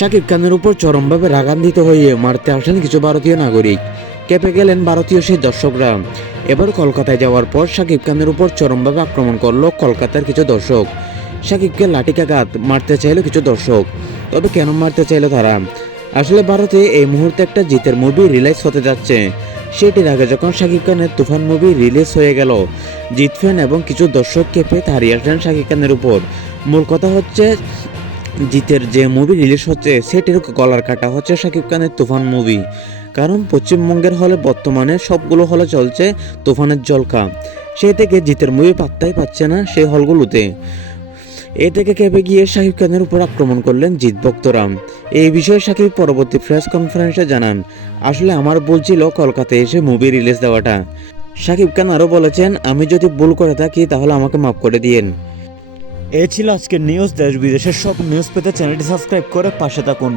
শাকিব খানের উপর চরমভাবে রাগান্বিত হয়ে মারতে আসেন কিছু ভারতীয় নাগরিক। কেঁপে গেলেন ভারতীয় সেই দর্শকরা। এবার কলকাতায় যাওয়ার পর শাকিব খানের উপর চরমভাবে আক্রমণ করলো কলকাতার কিছু দর্শক। শাকিবকে লাঠিকাঘাত মারতে চাইলো কিছু দর্শক। তবে কেন মারতে চাইলো তারা? আসলে ভারতে এই মুহূর্তে একটা জিতের মুভি রিলিজ হতে যাচ্ছে। সেটির আগে যখন শাকিব খানের তুফান মুভি রিলিজ হয়ে গেল, জিত ফ্যান এবং কিছু দর্শক কেঁপে হারিয়ে আসলেন শাকিব খানের উপর। মূল কথা হচ্ছে, জিতের যে মুভি রিলিজ হচ্ছে সেটির গলার কাটা হচ্ছে শাকিব খানের তুফান মুভি। কারণ পশ্চিমবঙ্গের হলে বর্তমানে সবগুলো হলে চলছে তুফানের ঝলকা। সেই থেকে জিতের মুভি পাত্তাই পাচ্ছে না সেই হলগুলোতে। এ থেকে কেঁপে গিয়ে শাকিব খানের উপর আক্রমণ করলেন জিত ভক্তরা। এই বিষয়ে শাকিব পরবর্তী প্রেস কনফারেন্সে জানান, আসলে আমার ভুল ছিল কলকাতায় এসে মুভি রিলিজ দেওয়াটা। শাকিব খান আরও বলেছেন, আমি যদি ভুল করে থাকি তাহলে আমাকে মাফ করে দিয়েন। এ ছিল আজকের নিউজ। দেশ বিদেশের সব নিউজ পেতে চ্যানেলটি সাবস্ক্রাইব করে পাশে থাকুন।